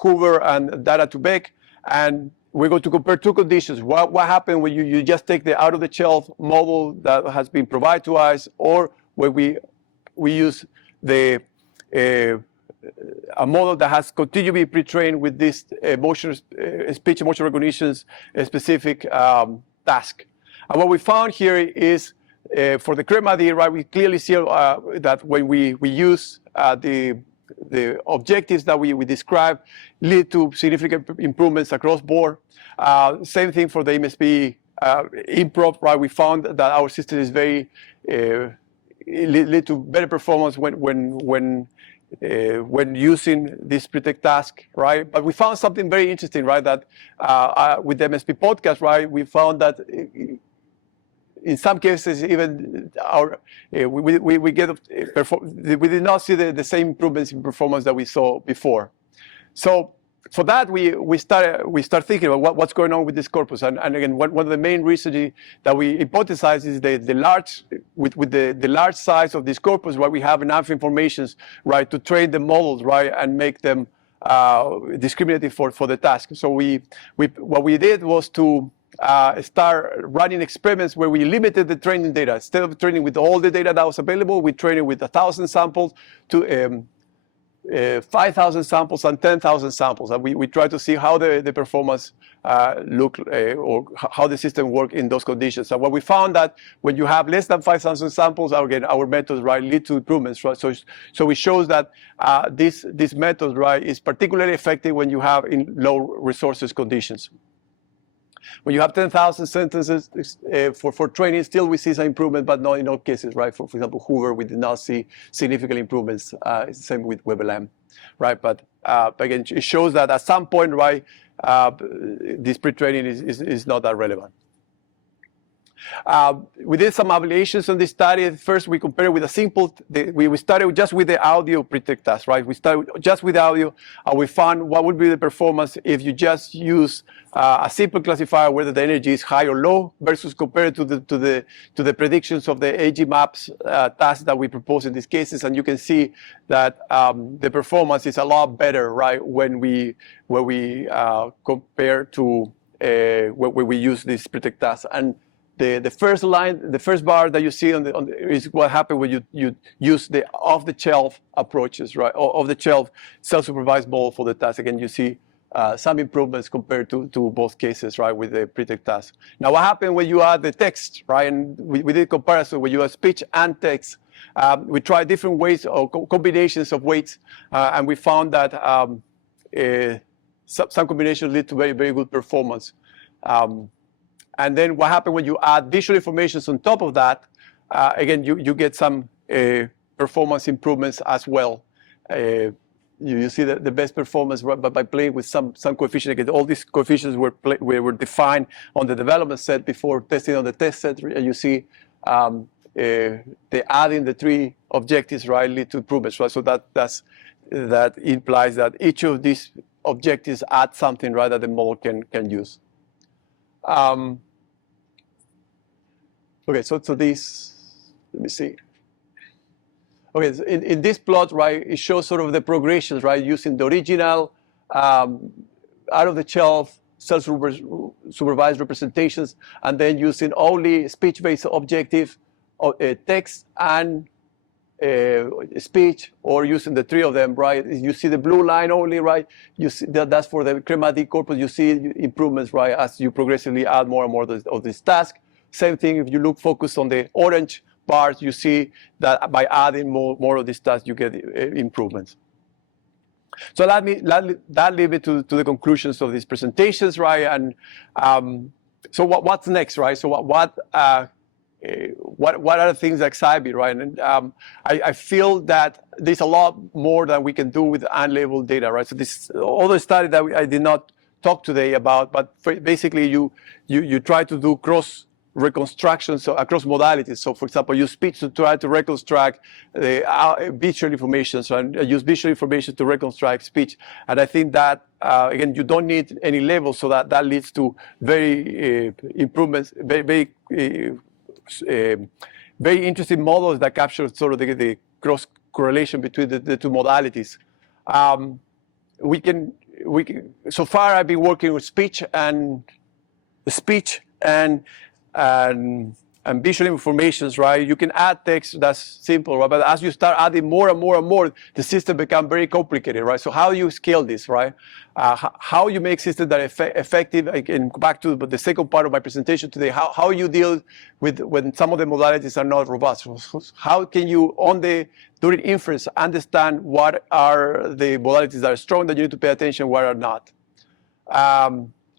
Hoover, and Data2Vec. And we're going to compare 2 conditions. What happened when you just take the out-of-the-shelf model that has been provided to us, or when we use a model that has continued to be pre-trained with this speech emotion recognition specific task. And what we found here is for the CREMA-D, right, we clearly see that when we use the objectives that we describe lead to significant improvements across board. Same thing for the MSP Improv, right? We found that our system is very lead to better performance when using this pre-tech task, right? But we found something very interesting, right? That with the MSP podcast, right, we found that in some cases, even we did not see the same improvements in performance that we saw before. So for that, we start thinking about what's going on with this corpus. And again, one of the main reasons that we hypothesize is the large size of this corpus, right? We have enough information, right, to train the models, right, and make them discriminative for the task. So what we did was to start running experiments where we limited the training data. Instead of training with all the data that was available, we trained it with 1,000 samples to 5,000 samples and 10,000 samples. And we try to see how the performance look or how the system work in those conditions. And what we found that when you have less than 5,000 samples, again, our methods, right, lead to improvements, right? So it shows that this method, right, is particularly effective when you have in low resources conditions. When you have 10,000 sentences for training, still we see some improvement, but not in all cases, right? For example, Hoover, we did not see significant improvements. Same with WebLM, right? But again, it shows that at some point, right, this pre-training is not that relevant. We did some evaluations on this study. First, we compared with a simple, we started just with the audio pre-tech task, right? We started just with audio, and we found what would be the performance if you just use a simple classifier, whether the energy is high or low, versus compared to the predictions of the AG maps task that we propose in these cases. And you can see that the performance is a lot better, right, when we compare to when we use this pre-tech task. And the first line, the first bar that you see is what happened when you use the off-the-shelf approaches, right? Off-the-shelf self-supervised model for the task. Again, you see some improvements compared to both cases, right, with the pre-tech task. Now, what happened when you add the text, right? And we did comparison when you add speech and text. We tried different ways or combinations of weights, and we found that some combinations lead to very, very good performance. And then what happened when you add visual information on top of that, again, you get some performance improvements as well. You see the best performance by playing with some coefficient. Again, all these coefficients were defined on the development set before testing on the test set, and you see adding the 3 objectives, right, lead to improvements, right? So that implies that each of these objectives add something, right, that the model can use. Okay, so these, let me see. Okay, so in this plot, right, it shows sort of the progressions, right, using the original out-of-the-shelf self-supervised representations, and then using only speech-based objective text and speech, or using the three of them, right? You see the blue line only, right? You see that's for the crematic corpus. You see improvements, right, as you progressively add more and more of this task. Same thing if you look focused on the orange bars, you see that by adding more of this task, you get improvements. So that leads me to the conclusions of these presentations, right? And so what's next, right? So what are the things that excite me, right? And I feel that there's a lot more that we can do with unlabeled data, right? So this other study that I did not talk today about, but basically you try to do cross reconstructions across modalities. So, for example, use speech to try to reconstruct the visual information, so and use visual information to reconstruct speech. And I think that again, you don't need any labels, so that leads to very improvements, very interesting models that capture sort of the cross correlation between the two modalities. So far, I've been working with speech and visual informations, right? You can add text, that's simple, right? But as you start adding more and more and more, the system becomes very complicated, right? So how do you scale this, right? How you make systems that are effective, and go back to the second part of my presentation today, how you deal with when some of the modalities are not robust. How can you, during inference, understand what are the modalities that are strong that you need to pay attention, what are not?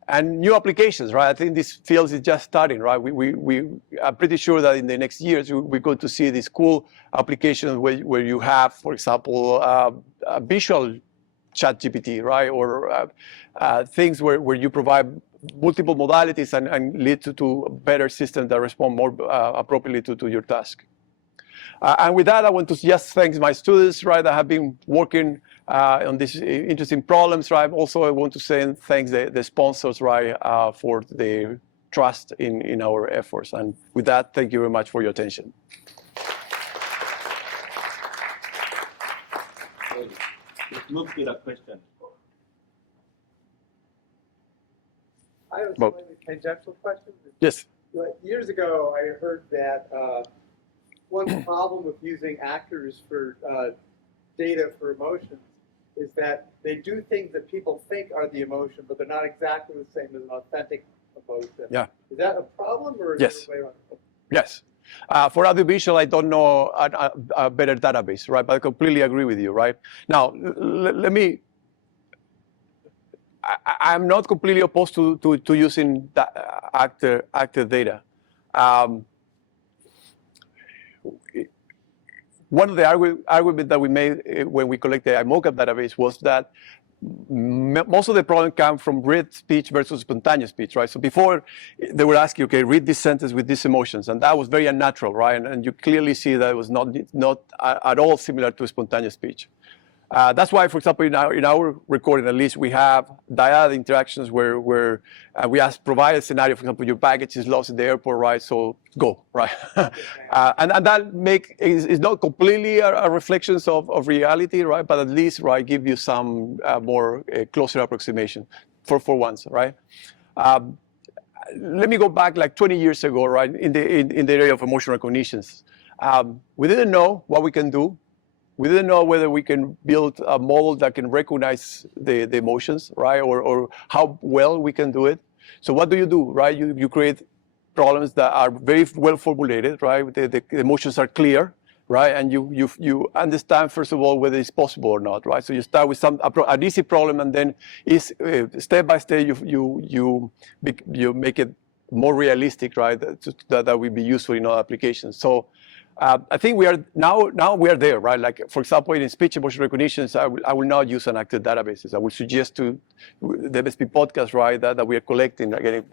And new applications, right? I think this field is just starting, right? We are pretty sure that in the next years, we're going to see these cool applications where you have, for example, a visual chat GPT, right? Or things where you provide multiple modalities and lead to better systems that respond more appropriately to your task. And with that, I want to just thank my students, right, that have been working on these interesting problems, right? Also, I want to say thanks the sponsors, right, for the trust in our efforts. And with that, thank you very much for your attention. Let's move to the question. I have a slightly tangential question. Yes. Years ago, I heard that one problem with using actors for data for emotions is that they do things that people think are the emotion, but they're not exactly the same as an authentic emotion. Yeah. Is that a problem, or is Yes. it a way around? Yes. For audiovisual, I don't know a better database, right? But I completely agree with you, right? Now, let me. I'm not completely opposed to using that actor data. One of the arguments that we made when we collected the IMOCAP database was that most of the problem come from read speech versus spontaneous speech, right? So before, they would ask you, okay, read this sentence with these emotions, and that was very unnatural, right? And you clearly see that it was not at all similar to spontaneous speech. That's why, for example, in our recording, at least, we have dyad interactions where we provide a scenario. For example, your baggage is lost in the airport, right? So go, right? and that is not completely a reflection of reality, right? But at least, right, give you some more closer approximation for once, right? Let me go back like 20 years ago, right? In the area of emotional recognitions, we didn't know what we can do. We didn't know whether we can build a model that can recognize the emotions, right? Or how well we can do it. So what do, right? You create problems that are very well formulated, right? The emotions are clear, right? And you understand, first of all, whether it's possible or not, right? So you start with an easy problem, and then step by step, you make it more realistic, right? That will be useful in all applications. So I think we are now we are there, right? Like, for example, in speech emotion recognitions, I will not use an active databases. I will suggest to the MSP podcast, right, that we are collecting. Again,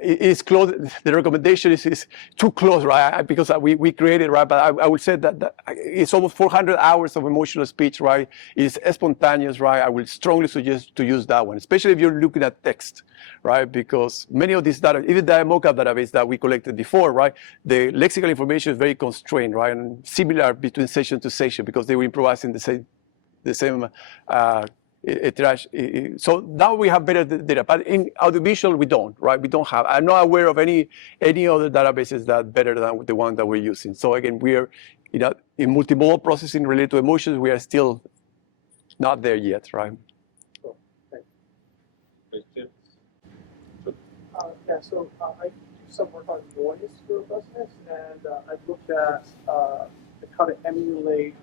it's close. The recommendation is too close, right? Because we created, right? But I would say that it's almost 400 hours of emotional speech, right? It's spontaneous, right? I would strongly suggest to use that one, especially if you're looking at text, right? Because many of these data, even the mockup database that we collected before, right? The lexical information is very constrained, right? And similar between session to session because they were improvising the same so now we have better data, but in audiovisual we don't, right? We don't have. I'm not aware of any other databases that better than the one that we're using. So again, we are, in multimodal processing related to emotions, we are still not there yet, right? Cool. Thanks. Yeah, so I do some work on noise for robustness, and I've looked at how to emulate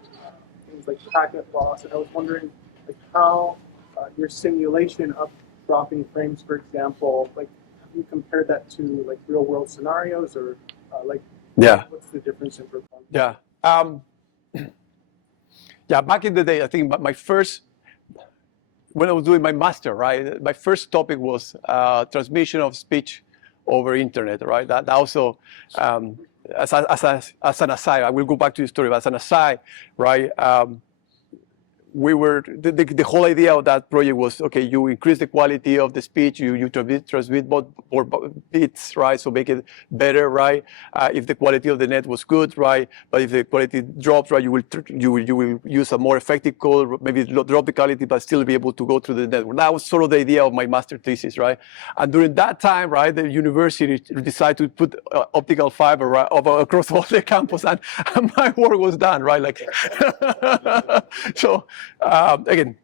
things like packet loss, and I was wondering like how your simulation of dropping frames, for example, like have you compared that to like real world scenarios, or what's the difference in performance? Yeah. Yeah, back in the day, I think when I was doing my master, right, my first topic was transmission of speech over internet, right? That also, as an aside, I will go back to the story, but as an aside, right, we were, the whole idea of that project was, okay, you increase the quality of the speech, you transmit more bits, right, so make it better, right, if the quality of the net was good, right, but if the quality drops, right, you will use a more effective code, maybe drop the quality, but still be able to go through the network. That was sort of the idea of my master thesis, right, and during that time, right, the university decided to put optical fiber right, across all the campus, and my work was done, right, like, so, again,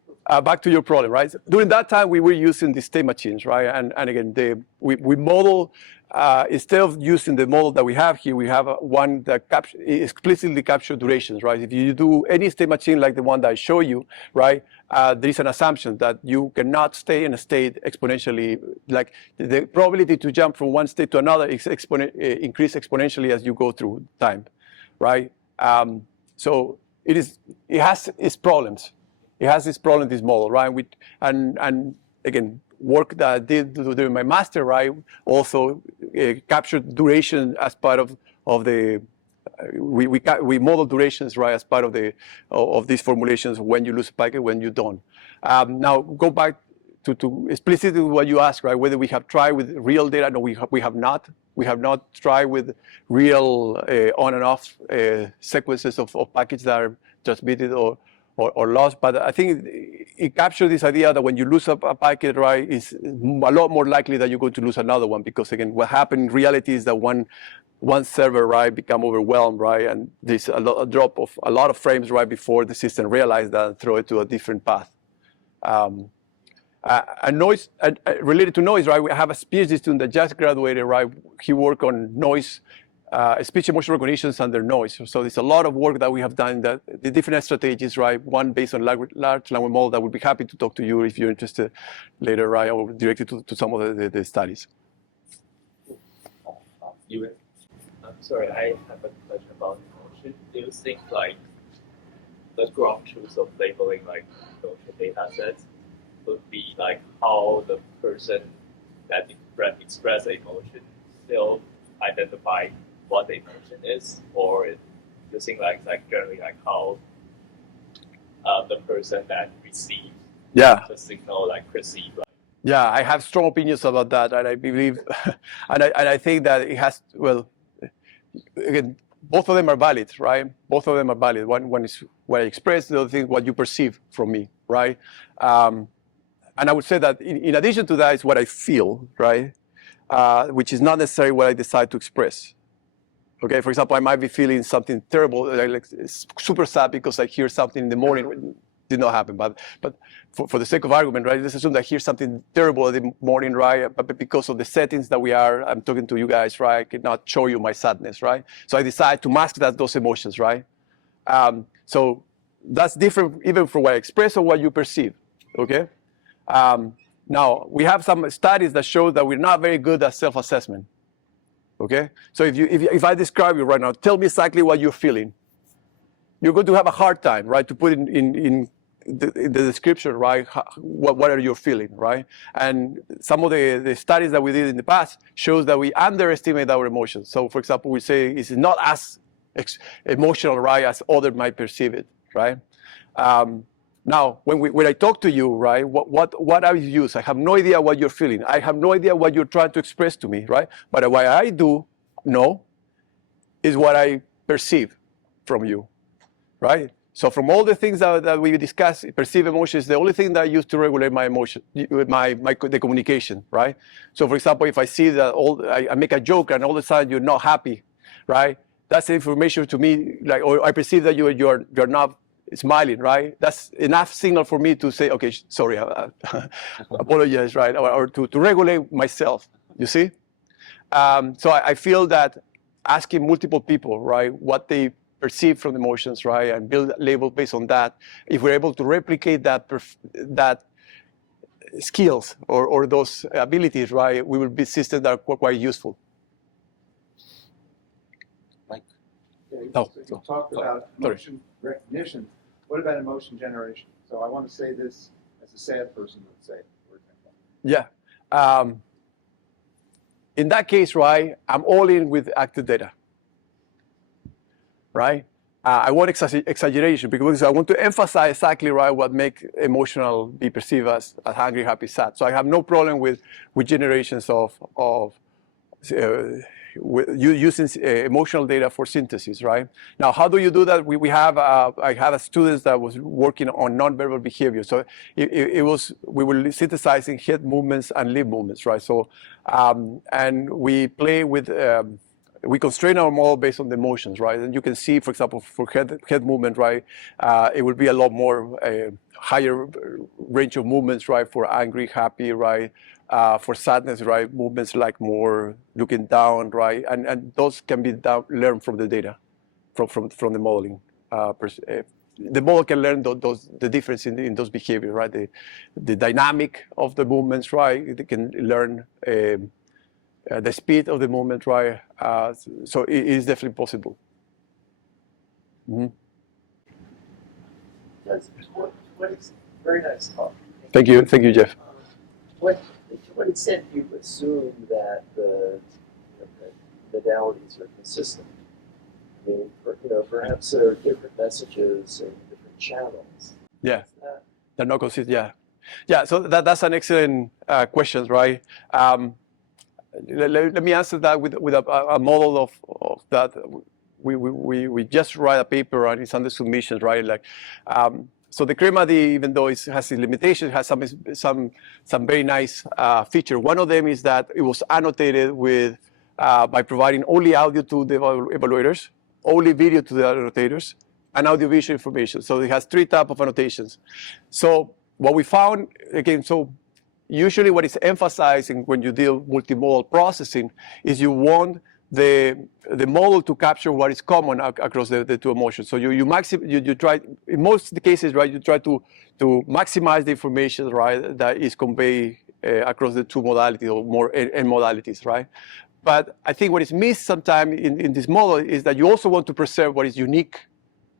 back to your problem, right? During that time, we were using the state machines, right? And again, we model, instead of using the model that we have here, we have one that explicitly captures durations, right? If you do any state machine like the one that I show you, right, there is an assumption that you cannot stay in a state exponentially, like the probability to jump from one state to another is increase exponentially as you go through time, right? So it has its problems. It has this problem, this model, right? And again, work that I did during my master, right, also captured duration as part of the, we model durations, right, as part of these formulations when you lose a packet, when you don't. Now, go back to explicitly what you asked, right, whether we have tried with real data. No, we have not. We have not tried with real on and off sequences of packets that are transmitted or lost, but I think it captures this idea that when you lose a packet, right, it's a lot more likely that you're going to lose another one, because again, what happened in reality is that one server, right, become overwhelmed, right, and there's a drop of a lot of frames right before the system realized that and throw it to a different path. Noise, related to noise, right, we have a PhD student that just graduated, right, he worked on noise, speech emotion recognitions under noise. So there's a lot of work that we have done, that the different strategies, right? One based on large language model that would be happy to talk to you if you're interested later, right? Or directed to some of the studies. Sorry, I have a question about emotion. Do you think like the ground truth of labeling like emotion data sets would be like how the person that express emotion still identify what the emotion is, or you think like generally like how the person that receives the signal like perceive, right? Yeah, I have strong opinions about that, and I believe, and I think that it has, well, again, both of them are valid, right? Both of them are valid. One is what I express, the other thing what you perceive from me, right? And I would say that in addition to that is what I feel, right? Which is not necessarily what I decide to express. Okay, for example, I might be feeling something terrible, like super sad because I hear something in the morning. It did not happen, but for the sake of argument, right, let's assume that I hear something terrible in the morning, right, but because of the settings that I'm talking to you guys, right, I cannot show you my sadness, right? So I decide to mask those emotions, right? So that's different even from what I express or what you perceive, okay? Now, we have some studies that show that we're not very good at self-assessment. Okay, so if I describe you right now, tell me exactly what you're feeling. You're going to have a hard time, right, to put in the description, right? What are you feeling, right? And some of the studies that we did in the past shows that we underestimate our emotions. So, for example, we say it's not as emotional, right, as others might perceive it, right? Now, when I talk to you, right, what I use, I have no idea what you're feeling. I have no idea what you're trying to express to me, right? But what I do know is what I perceive from you, right? So from all the things that we discussed, perceive emotion is the only thing that I use to regulate my emotion, the communication, right? So for example, if I see that I make a joke and all of a sudden you're not happy, right? That's information to me, like, or I perceive that you're not smiling, right? That's enough signal for me to say, okay, sorry, apologize, right? Or to regulate myself, you see? So I feel that asking multiple people, right, what they perceive from the emotions, right, and build a label based on that, if we're able to replicate that skills or those abilities, right, we will be systems that are quite useful. Yeah, you Oh, you talked about emotion recognition. What about emotion generation? So I want to say this as a sad person would say, for example. Yeah. In that case, right, I'm all in with active data, right? I want exaggeration because I want to emphasize exactly, right, what makes emotional be perceived as hungry, happy, sad. So I have no problem with generations of using emotional data for synthesis, right? Now, how do you do that? We have I have a student that was working on nonverbal behavior. So we were synthesizing head movements and lip movements, right? So and we play with we constrain our model based on the emotions, right? And you can see, for example, for head movement, right, it will be a lot more higher range of movements, right, for angry, happy, right, for sadness, right, movements like more looking down, right, and those can be learned from the data, from the modeling. The model can learn the difference in those behaviors, right, the dynamic of the movements, right. It can learn the speed of the movement, right? So it is definitely possible. Mm-hmm. What is very nice talk. Thank you, Jeff. To what extent do you assume that the modalities are consistent? I mean, perhaps there are different messages and different channels. Yeah, they're not consistent. Yeah. So that's an excellent question, right? Let me answer that with a model of that. We just write a paper and it's under submission, right? Like, so the CREMA-D, even though it has its limitations, has some very nice feature. One of them is that it was annotated with by providing only audio to the evaluators, only video to the annotators, and audiovisual information. So it has 3 types of annotations. So what we found, again, so usually what is emphasizing when you deal multimodal processing is you want the model to capture what is common across the 2 emotions. So you try, in most of the cases, right, you try to maximize the information, right, that is conveyed across the 2 modalities or more N modalities, right? But I think what is missed sometimes in this model is that you also want to preserve what is unique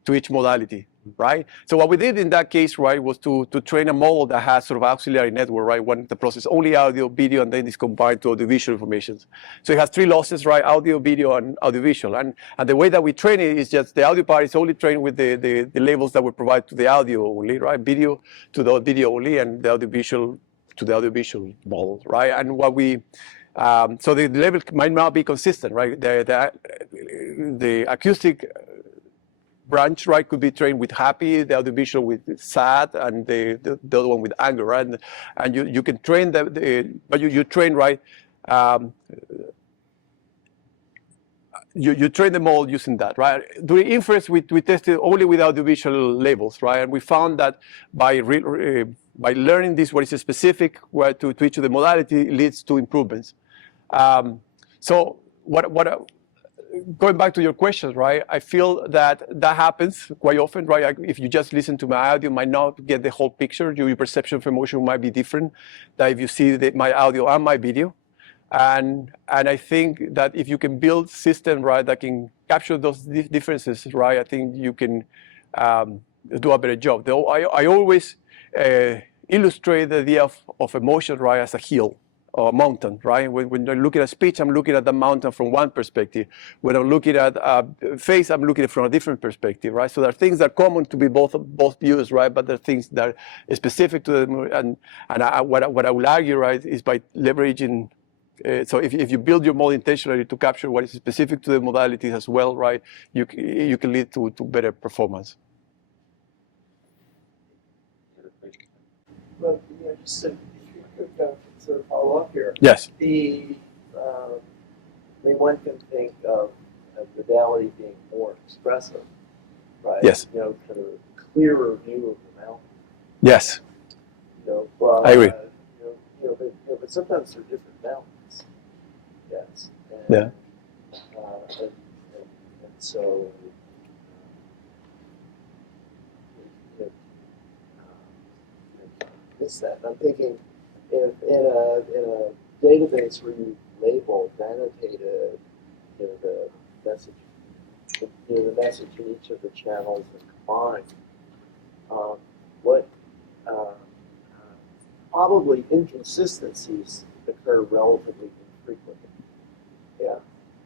to each modality, right? So what we did in that case, right, was to train a model that has sort of auxiliary network, right, one that processes only audio, video, and then is combined to audiovisual information. So it has 3 losses, right, audio, video, and audiovisual. And the way that we train it is just the audio part is only trained with the labels that we provide to the audio only, right, video to the video only, and the audiovisual to the audiovisual model, right? And what we so the level might not be consistent, right? The acoustic branch, right, could be trained with happy, the audiovisual with sad, and the other one with anger, right? And you can train but you train, right? You train the model using that, right? During inference, we tested only with audiovisual labels, right? And we found that by learning this, what is specific to each of the modality leads to improvements. So going back to your questions, right? I feel that happens quite often, right? If you just listen to my audio, you might not get the whole picture. Your perception of emotion might be different than if you see my audio and my video. And I think that if you can build systems, right, that can capture those differences, right, I think you can do a better job. Though I always illustrate the idea of emotion, right, as a hill or a mountain, right? When I'm looking at speech, I'm looking at the mountain from one perspective. When I'm looking at face, I'm looking at it from a different perspective, right? So there are things that are common to be both views, right? But there are things that are specific to them. And what I will argue, right, is by leveraging. So if you build your model intentionally to capture what is specific to the modalities as well, right, you can lead to better performance. Well, just if you could sort of follow up here. Yes. One can think of modality being more expressive, right? Yes. Kind of a clearer view of the mountain. Yes. But, I agree. But sometimes they're different mountains. Yes. Yeah. And so. Miss that. I'm thinking if in a database where you labeled, annotated, the message, the message in each of the channels and combined, probably inconsistencies occur relatively infrequently. Yeah.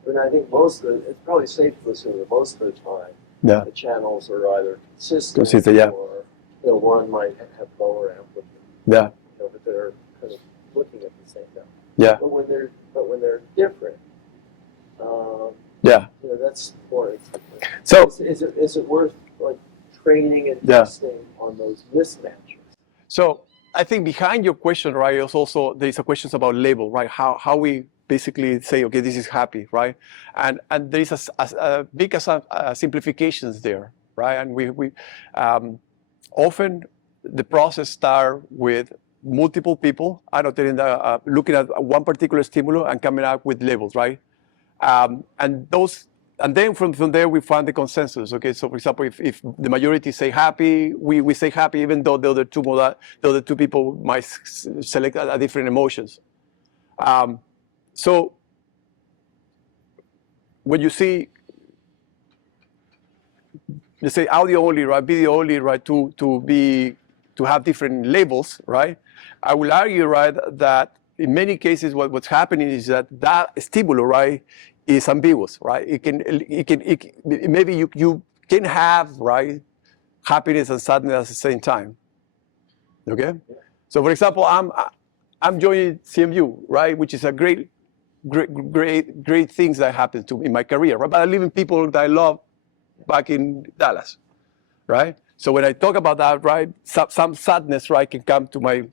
And I think it's probably safe to assume that most of the time, Yeah. the channels are either consistent, Yeah. or one might have lower amplitude. Yeah. But they're kind of looking at the same thing. Yeah. But when they're different, Yeah. that's more. So Is it worth like training and Yeah. testing on those mismatches? So I think behind your question, right, is also there's a question about label, right? How we basically say, okay, this is happy, right? And there is a big simplifications there, right? And we often the process start with multiple people annotating looking at one particular stimulus and coming up with labels, right? And then from there we find the consensus. Okay, so for example, if the majority say happy, we say happy, even though the other two people might select a different emotions. So when you see, let's say audio only, right, video only, right, to have different labels, right? I will argue, right, that in many cases what's happening is that stimulus, right, is ambiguous, right? Maybe you can have, right, happiness and sadness at the same time. Okay? So for example, I'm joining CMU, right, which is a great things that happened to me in my career, right? But I live in people that I love back in Dallas, right? So when I talk about that, right, some sadness, right, can come to my,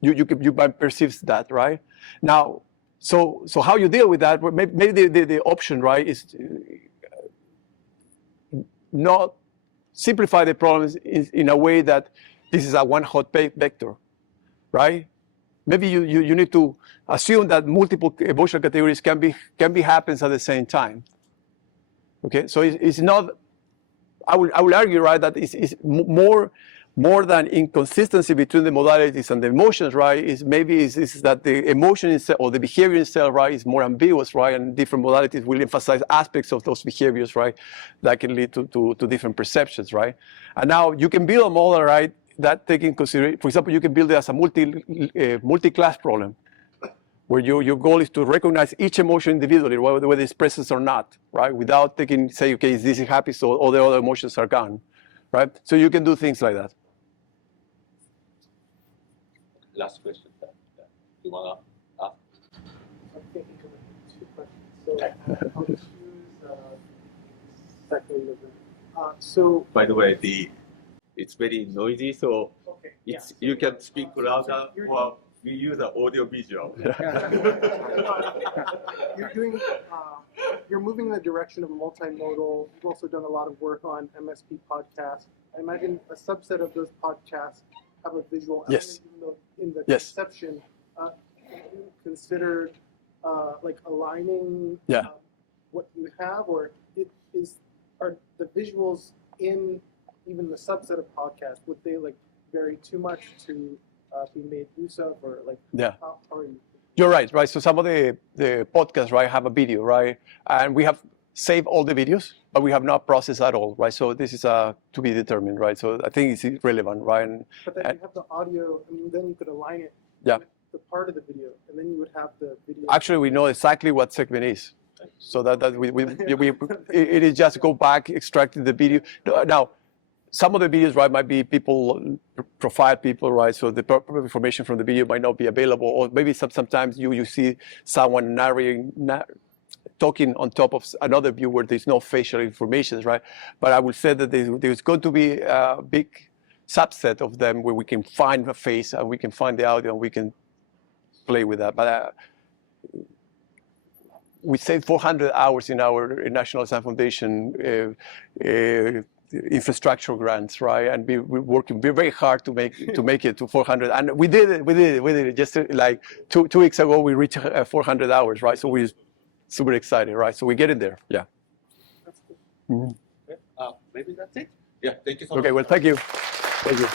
you might perceive that, right? Now, so how you deal with that? Maybe the option, right, is not simplify the problems in a way that this is a one hot vector, right? Maybe you need to assume that multiple emotional categories can be happens at the same time. Okay, so it's not. I will argue, right, that it's more than inconsistency between the modalities and the emotions, right? Is that the emotion itself or the behavior itself, right, is more ambiguous, right? And different modalities will emphasize aspects of those behaviors, right, that can lead to different perceptions, right? And now you can build a model, right, that taking consideration. For example, you can build it as a multi-class problem, where your goal is to recognize each emotion individually, whether it's present or not, right? Without say, okay, this is happy, so all the other emotions are gone, right? So you can do things like that. Last question. You wanna ask? I'm thinking of two questions. So I'll choose second. By the way, it's very noisy, so Okay. you can speak louder, or we use the audio visual. You're moving in the direction of multimodal. You've also done a lot of work on MSP podcasts. I imagine a subset of those podcasts have a visual element, Yes. even though in the Yes. conception, have you considered like aligning what you have, or are the visuals in even the subset of podcasts, would they like vary too much to be made use of, or like how are you? You're right. So some of the podcasts, right, have a video, right, and we have saved all the videos, but we have not processed at all, right? So this is to be determined, right? So I think it's relevant, right? But then you have the audio, and then you could align it Yeah. with the part of the video, and then you would have the video. Actually, we know exactly what segment is. So that it is just go back, extracting the video. Now, some of the videos, right, might be people, profile people, right? So the proper information from the video might not be available, or maybe sometimes you see someone talking on top of another view where there's no facial information, right? But I would say that there's going to be a big subset of them where we can find a face and we can find the audio and we can play with that. But we saved 400 hours in our National Science Foundation infrastructure grants, right? And we're working very hard to make it to 400. And we did it. Just like two weeks ago, we reached 400 hours, right? So we're super excited, right? So we're getting there, yeah. Maybe that's it. Yeah, thank you so much. Okay, well, thank you. Thank you.